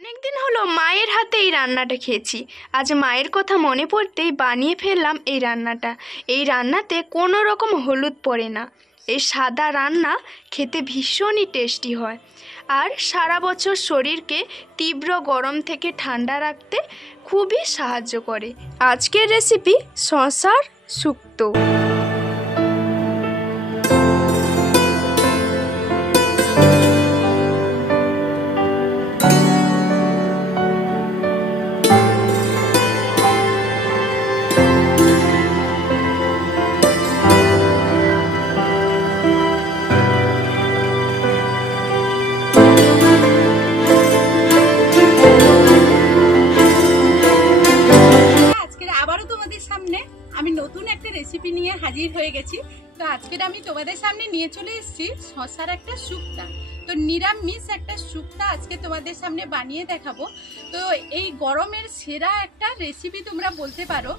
অনেকদিন হলো মায়ের হাতে এই রান্নাটা খেয়েছি। আজ মায়ের কথা মনে পড়তেই বানিয়ে ফেললাম এই রান্নাটা। এই রান্নাতে কোনো রকম হলুদ পড়ে না। এই সাদা রান্না খেতে ভীষণই টেস্টি হয় আর সারা বছর শরীরকে তীব্র গরম থেকে ঠান্ডা রাখতে খুবই সাহায্য করে। আজকের রেসিপি শসার শুক্তো। আমি নতুন একটা রেসিপি নিয়ে হাজির হয়ে গেছি। তো আজকের আমি তোমাদের সামনে নিয়ে চলে এসেছি শসার একটা শুক্তা। তো নিরামিষ একটা শুক্তা আজকে তোমাদের সামনে বানিয়ে দেখাবো। তো এই গরমের সেরা একটা রেসিপি তোমরা বলতে পারো।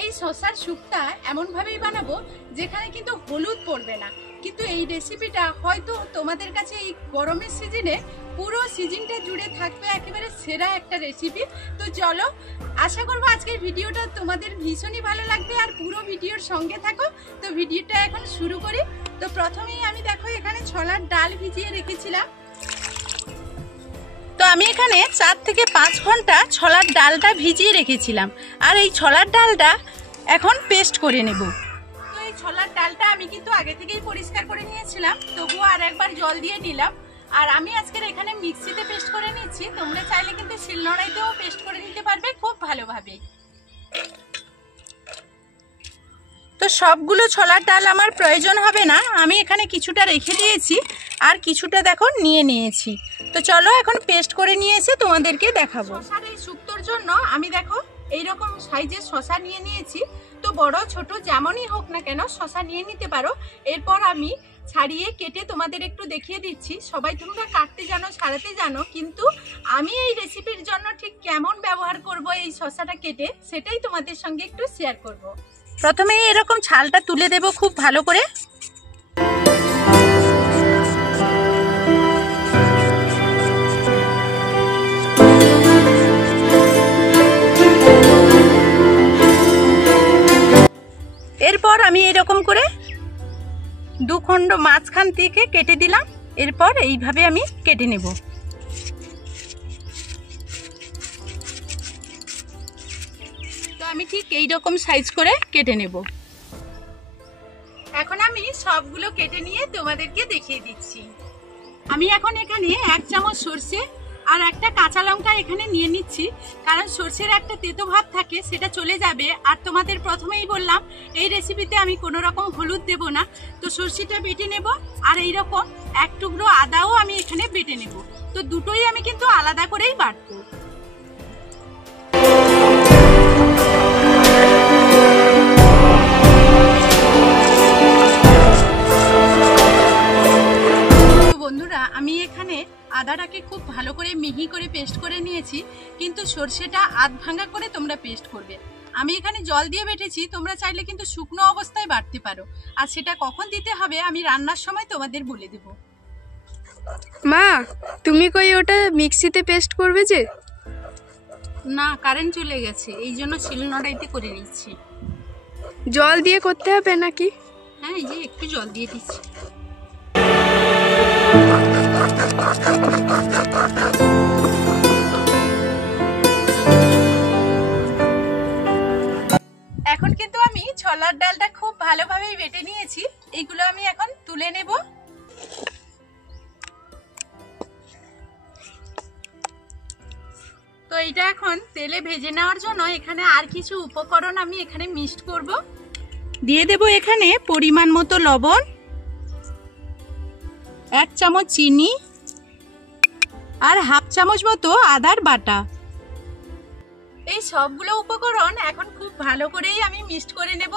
এই শসার শুক্তা এমনভাবেই বানাবো যেখানে কিন্তু হলুদ পড়বে না। কিন্তু এই রেসিপিটা হয়তো তোমাদের কাছে এই গরমের সিজনে পুরো সিজনটা জুড়ে থাকবে একেবারে সেরা একটা রেসিপি। তো চলো, আশা করবো আজকের ভিডিওটা তোমাদের ভীষণই ভালো লাগবে আর পুরো ভিডিওর সঙ্গে থাকো। তো ভিডিওটা এখন শুরু করি। তো প্রথমেই আমি দেখো এখানে ছোলার ডাল ভিজিয়ে রেখেছিলাম। তো আমি এখানে 4 থেকে 5 ঘন্টা ছোলার ডালটা ভিজিয়ে রেখেছিলাম আর এই ছোলার ডালটা এখন পেস্ট করে নেব। তো এই ছোলার ডালটা আমি কিন্তু আগে থেকেই পরিষ্কার করে নিয়েছিলাম, তবুও আর একবার জল দিয়ে নিলাম। আর আমি আজকের এখানে মিক্সিতে পেস্ট করে নিচ্ছি। তোমরা চাইলে কিন্তু শিলনোড়াইতেও পেস্ট করে নিতে পারবে খুব ভালোভাবে। তো সবগুলো ছোলার ডাল আমার প্রয়োজন হবে না, আমি এখানে কিছুটা রেখে দিয়েছি আর কিছুটা দেখো নিয়ে নিয়েছি। তো চলো এখন পেস্ট করে নিয়ে এসে তোমাদেরকে দেখাবো। শসার এই শুক্তোর জন্য আমি দেখো এইরকম সাইজের শসা নিয়ে নিয়েছি। তো বড় ছোট যেমনই হোক না কেন শসা নিয়ে নিতে পারো। এরপর আমি ছাড়িয়ে কেটে তোমাদের একটু দেখিয়ে দিচ্ছি। সবাই তোমরা কাটতে জানো, ছাড়াতে জানো, কিন্তু আমি এই রেসিপির জন্য ঠিক কেমন ব্যবহার করব এই শসাটা কেটে সেটাই তোমাদের সঙ্গে একটু শেয়ার করব। প্রথমে এরকম ছালটা তুলে দেব খুব ভালো করে। এরপর আমি এরকম করে 2 খণ্ড মাঝখান থেকে কেটে দিলাম। এরপর এইভাবে আমি কেটে নেব। তো আমি ঠিক এইরকম সাইজ করে কেটে নেব। এখন আমি সবগুলো কেটে নিয়ে তোমাদেরকে দেখিয়ে দিচ্ছি। আমি এখন এখানে 1 চামচ সরষে আর একটা কাঁচা লঙ্কা এখানে নিয়ে নিচ্ছি, কারণ সরষের একটা তেতো ভাব থাকে সেটা চলে যাবে। আর তোমাদের প্রথমেই বললাম এই রেসিপিতে আমি কোনো রকম হলুদ দেব না। তো সরষেটা বেটে নেব আর এইরকম 1 টুকরো আদাও আমি এখানে বেটে নেব। তো দুটোই আমি কিন্তু আলাদা করেই বাটবো। বন্ধুরা, আমি এখানে আদাটাকে খুব ভালো করে মিহি করে পেস্ট করে নিয়েছি, কিন্তু সরষেটা আধ ভাঙা করে তোমরা পেস্ট করবে। আমি এখানে জল দিয়ে বেটেছি, তোমরা চাইলে কিন্তু শুকনো অবস্থায় বাটতে পারো। আর সেটা কখন দিতে হবে আমি রান্নার সময় তোমাদের বলে দেব। মা, তুমি কই ওটা মিক্সিতে পেস্ট করবে যে? না, কারেন্ট চলে গেছে, এই জন্য শিলনোড়াইতে করে নিচ্ছি। জল দিয়ে করতে হবে নাকি? হ্যাঁ, এই যে একটু জল দিয়ে দিচ্ছি। এখন কিন্তু আমি ছোলার ডালটা খুব ভালোভাবেই বেটে নিয়েছি। এইগুলো আমি এখন তুলে নেব। তো এটা এখন তেলে ভেজে নেওয়ার জন্য এখানে আর কিছু উপকরণ আমি এখানে মিক্সড করব। দিয়ে দেব এখানে পরিমাণ মতো লবণ, 1 চামচ চিনি আর 1/2 চামচ মতো আদার বাটা। এই সবগুলো উপকরণ এখন খুব ভালো করেই আমি মিক্সড করে নেব।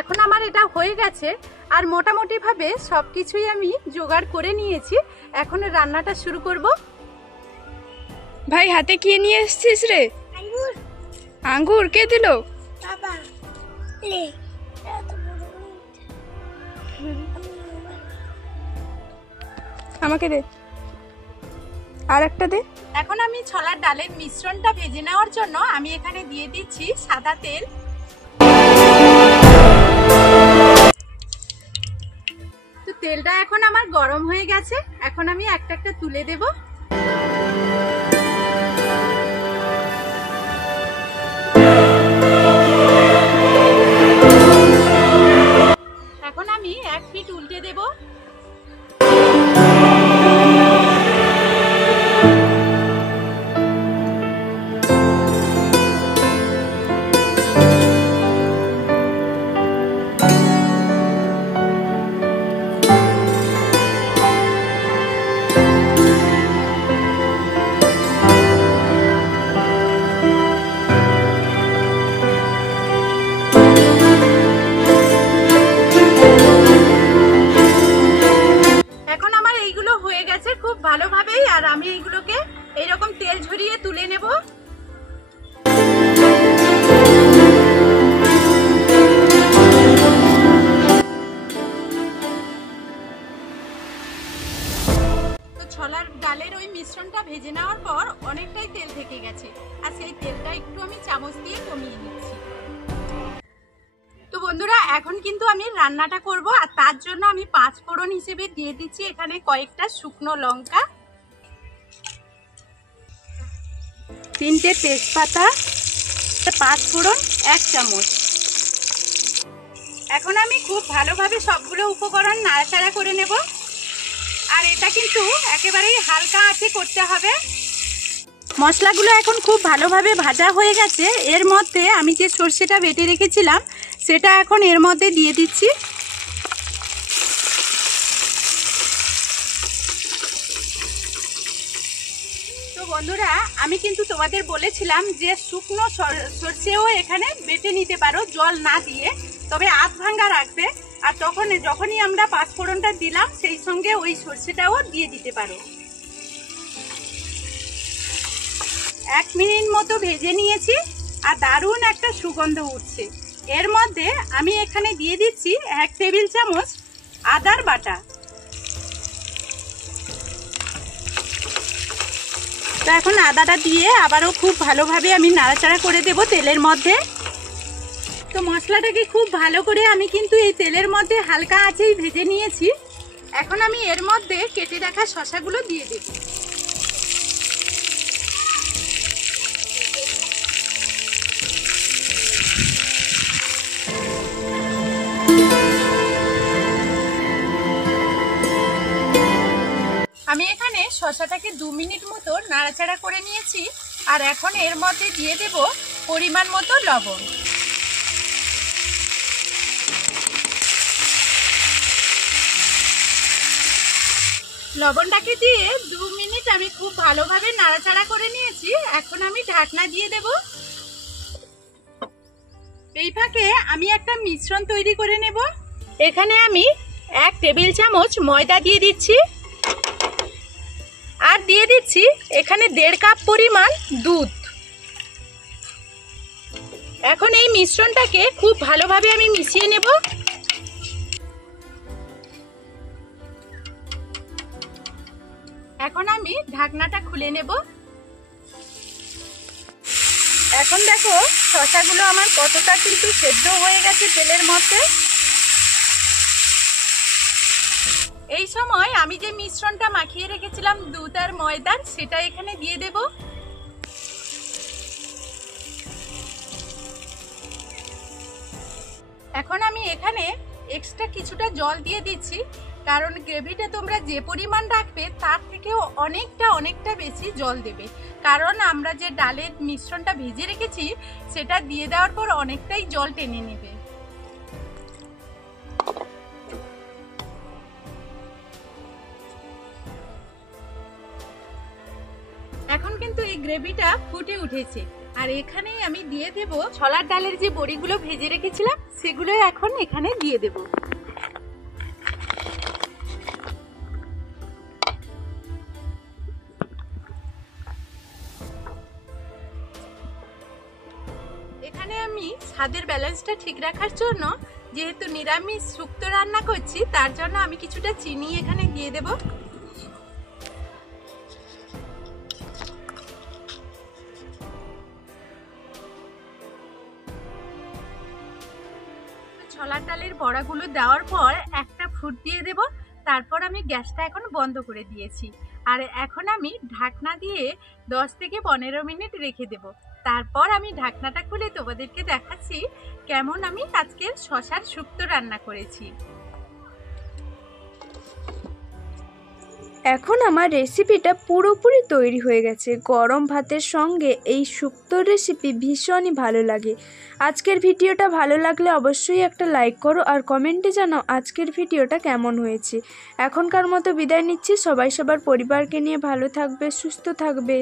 এখন আমার এটা হয়ে গেছে আর মোটামুটি ভাবে সবকিছুই আমি জোগাড় করে নিয়েছি। এখন রান্নাটা শুরু করব। ভাই, হাতে কি নিয়ে এসেছিস রে? আঙ্গুর। আঙ্গুর কে দিল? বাবা। আমাকে দে, আর একটা দে। এখন আমি ছোলার ডালের মিশ্রণটা ভেজে নেওয়ার জন্য আমি এখানে দিয়ে দিচ্ছি সাদা তেল। তো তেলটা এখন আমার গরম হয়ে গেছে, এখন আমি একটা একটা তুলে দেব। এখন আমি এক পিঠ উল্টে দেব। খুব ভালোভাবেই, আর আমি এইগুলোকে এইরকম তেল ঝরিয়ে তুলে নেব। তো ছোলার ডালের ওই মিশ্রণটা ভেজে নেওয়ার পর অনেকটাই তেল থেকে গেছে, আর সেই তেলটা একটু আমি চামচ দিয়ে কমিয়ে নিচ্ছি। তো বন্ধুরা, এখন কিন্তু আমি রান্নাটা করব, আর তার জন্য আমি 5 ফোড়ন হিসেবে দিয়ে দিচ্ছি এখানে কয়েকটা শুকনো লঙ্কা, 3টে তেজপাতা, 5 ফোড়ন 1 চামচ। এখন আমি খুব ভালোভাবে সবগুলো উপকরণ নাড়াচাড়া করে নেব, আর এটা কিন্তু একেবারেই হালকা আঁচে করতে হবে। মশলাগুলো এখন খুব ভালোভাবে ভাজা হয়ে গেছে। এর মধ্যে আমি যে সর্ষেটা বেটে রেখেছিলাম সেটা এখন এর মধ্যে দিয়ে দিচ্ছি। তো বন্ধুরা, আমি কিন্তু তোমাদের বলেছিলাম যে শুকনো সর্ষেও এখানে বেটে নিতে পারো জল না দিয়ে, তবে আধ ভাঙ্গা রাখবে। আর যখনই আমরা 5 ফোড়নটা দিলাম সেই সঙ্গে ওই সর্ষেটাও দিয়ে দিতে পারো। 1 মিনিট মতো ভেজে নিয়েছি, আর দারুণ একটা সুগন্ধ উঠছে। এর মধ্যে আমি এখানে দিয়ে দিচ্ছি 1 টেবিল চামচ আদার বাটা। তো এখন আদাটা দিয়ে আবারও খুব ভালোভাবে আমি নাড়াচাড়া করে দেব তেলের মধ্যে। তো মশলাটাকে খুব ভালো করে আমি কিন্তু এই তেলের মধ্যে হালকা আঁচেই ভেজে নিয়েছি। এখন আমি এর মধ্যে কেটে রাখা শসাগুলো দিয়ে দেব। আমি এখানে শসাটাকে 2 মিনিট মতো নাড়াচাড়া করে নিয়েছি, আর এখন এর মধ্যে দিয়ে দেব পরিমাণ মতো লবণ। লবণটাকে দিয়ে 2 মিনিট আমি খুব ভালোভাবে নাড়াচাড়া করে নিয়েছি। এখন আমি ঢাকনা দিয়ে দেব। এই ফাঁকে আমি একটা মিশ্রণ তৈরি করে নেব। এখানে আমি 1 টেবিল চামচ ময়দা দিয়ে দিচ্ছি, আর দিয়ে দিচ্ছি এখানে 1.5 কাপ পরিমাণ দুধ। এখন এই মিশ্রণটাকে খুব ভালোভাবে আমি মিশিয়ে নেব। এখন আমি ঢাকনাটা খুলে নেব। এখন দেখো শসাগুলো আমার কতটা কিন্তু সেদ্ধ হয়ে গেছে তেলের মধ্যে। এই সময় আমি যে মিশ্রণটা মাখিয়ে রেখেছিলাম দুধ আর ময়দার, সেটা এখানে দিয়ে দেব। এখন আমি এখানে এক্সট্রা কিছুটা জল দিয়ে দিচ্ছি, কারণ গ্রেভিটা তোমরা যে পরিমাণ রাখবে তার থেকেও অনেকটা বেশি জল দেবে, কারণ আমরা যে ডালের মিশ্রণটা ভেজে রেখেছি সেটা দিয়ে দেওয়ার পর অনেকটাই জল টেনে নেবে। এখন কিন্তু এই গ্রেভিটা ফুটে উঠেছে, আর এখানেই আমি দিয়ে দেব ছোলার ডালের যে বড়িগুলো ভেজে রেখেছিলাম সেগুলো এখন এখানে দিয়ে দেব। এখানে আমি স্বাদের ব্যালেন্সটা ঠিক রাখার জন্য, যেহেতু নিরামিষ শুক্তো রান্না করছি, তার জন্য আমি কিছুটা চিনি এখানে দিয়ে দেব। বড়াগুলো দেওয়ার পর একটা ফুট দিয়ে দেব। তারপর আমি গ্যাসটা এখন বন্ধ করে দিয়েছি। আর এখন আমি ঢাকনা দিয়ে 10 থেকে 15 মিনিট রেখে দেব। তারপর আমি ঢাকনাটা খুলে তোমাদেরকে দেখাচ্ছি কেমন আমি আজকের শশার শুক্তো রান্না করেছি। এখন আমার রেসিপিটা পুরোপুরি তৈরি হয়ে গেছে। গরম ভাতের সঙ্গে এই শুক্তোর রেসিপি ভীষণই ভালো লাগে। আজকের ভিডিওটা ভালো লাগলে অবশ্যই একটা লাইক করো আর কমেন্টে জানাও আজকের ভিডিওটা কেমন হয়েছে। এখনকার মতো বিদায় নিচ্ছি। সবাই সবার পরিবারকে নিয়ে ভালো থাকবে, সুস্থ থাকবে।